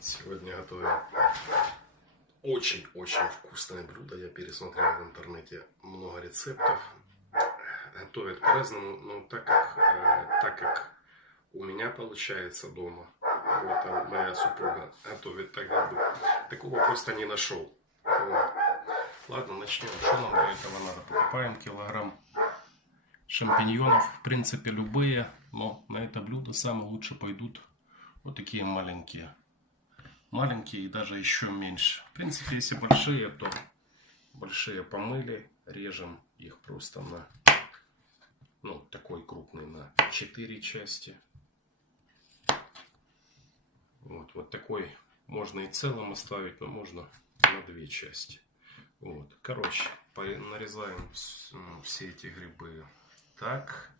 Сегодня готовим очень-очень вкусное блюдо. Я пересмотрел в интернете много рецептов. Готовят по-разному, но так как у меня получается дома, вот, а моя супруга готовит так, такого просто не нашел. Вот. Ладно, начнем. Что нам для этого надо? Покупаем килограмм шампиньонов. В принципе, любые, но на это блюдо самые лучше пойдут вот такие маленькие. Маленькие и даже еще меньше. В принципе, если большие, то большие помыли. Режем их просто на, такой крупный, на 4 части. Вот такой можно и целым оставить, но можно на 2 части. Вот. Короче, нарезаем все эти грибы. Так,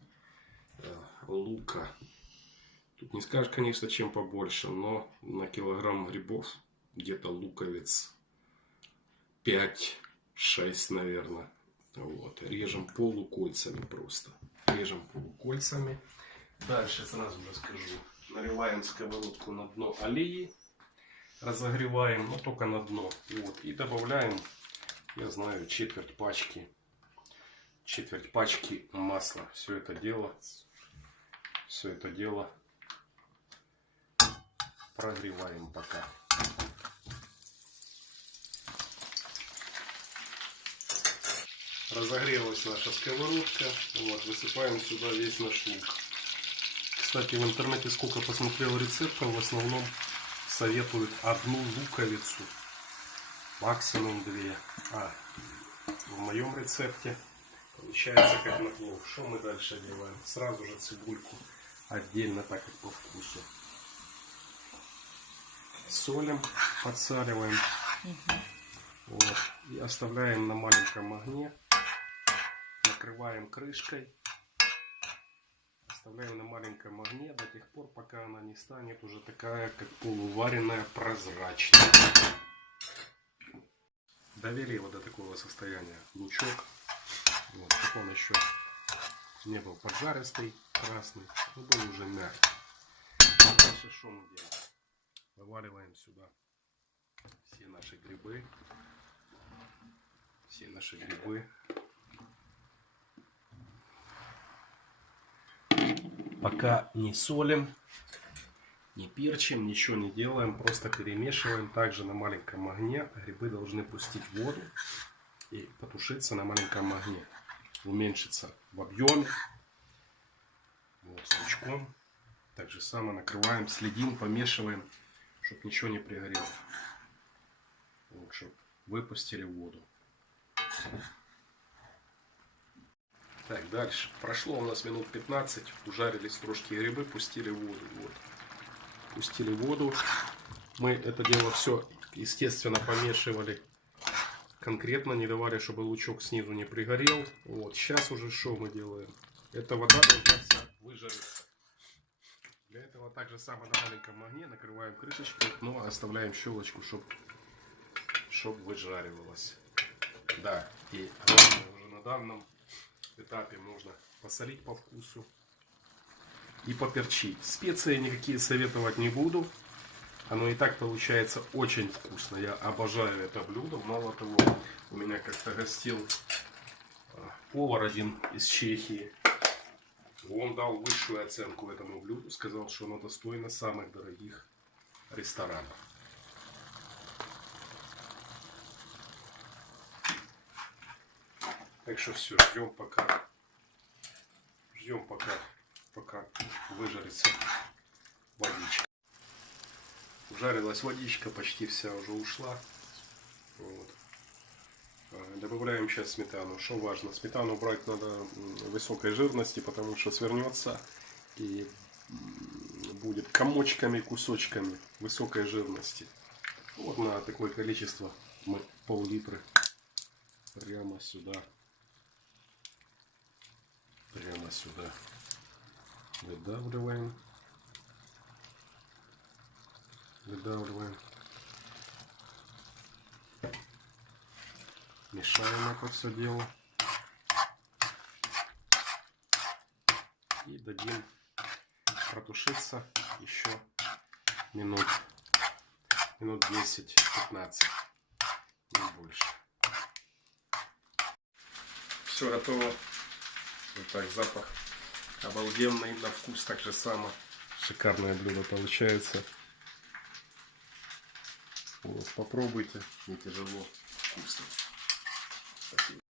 лука. Тут не скажешь, конечно, чем побольше, но на килограмм грибов где-то луковиц 5-6, наверное. Вот. Режем полукольцами просто. Режем полукольцами. Дальше сразу расскажу. Наливаем сковородку на дно олеи. Разогреваем, но только на дно. Вот. И добавляем, я знаю, четверть пачки масла. Все это дело прогреваем пока. Разогрелась наша сковородка. Вот, высыпаем сюда весь наш лук. Кстати, в интернете сколько посмотрел рецептов, в основном советуют одну луковицу, максимум 2. В моем рецепте получается как на плов. Что мы дальше делаем? Сразу же цибульку отдельно, так как по вкусу. Солим, подсаливаем. Вот. И оставляем на маленьком огне. Накрываем крышкой. Оставляем на маленьком огне до тех пор, пока она не станет уже такая, как полуваренная, прозрачная. Довели его до такого состояния лучок. Вот, так он еще не был поджаристый, красный, но был уже мягкий. Дальше что мы делаем? Вываливаем сюда все наши грибы. Пока не солим, не перчим, ничего не делаем, просто перемешиваем. Также на маленьком огне грибы должны пустить воду и потушиться на маленьком огне, уменьшиться в объеме. Вот, с лучком. Так же само накрываем, следим, помешиваем, чтобы ничего не пригорело. Вот, чтобы выпустили воду. Так, дальше. Прошло у нас минут 15. Ужарились трошки грибы, пустили воду. Вот. Пустили воду. Мы это дело все, естественно, помешивали. Конкретно не давали, чтобы лучок снизу не пригорел. Вот. Сейчас уже что мы делаем? Эта вода должна вся выжариться. Для этого так же само на маленьком огне накрываем крышечкой, но оставляем щелочку, чтобы выжаривалось. Да, и главное, уже на данном этапе можно посолить по вкусу и поперчить. Специи никакие советовать не буду. Оно и так получается очень вкусно. Я обожаю это блюдо. Мало того, у меня как-то гостил повар один из Чехии. Он дал высшую оценку этому блюду. Сказал, что оно достойно самых дорогих ресторанов. Так что все, ждем пока выжарится водичка. Жарилась водичка, почти вся уже ушла. Вот. Добавляем сейчас сметану. Что важно, сметану брать надо высокой жирности, потому что свернется и будет комочками, кусочками высокой жирности. Вот на такое количество мы пол-литра прямо сюда выдавливаем. Мешаем это все дело. И дадим протушиться еще минут минут 10-15, не больше. Все готово. Вот так, запах обалденный, на вкус так же само. Шикарное блюдо получается. Вот, попробуйте, не тяжело, вкусно. Спасибо.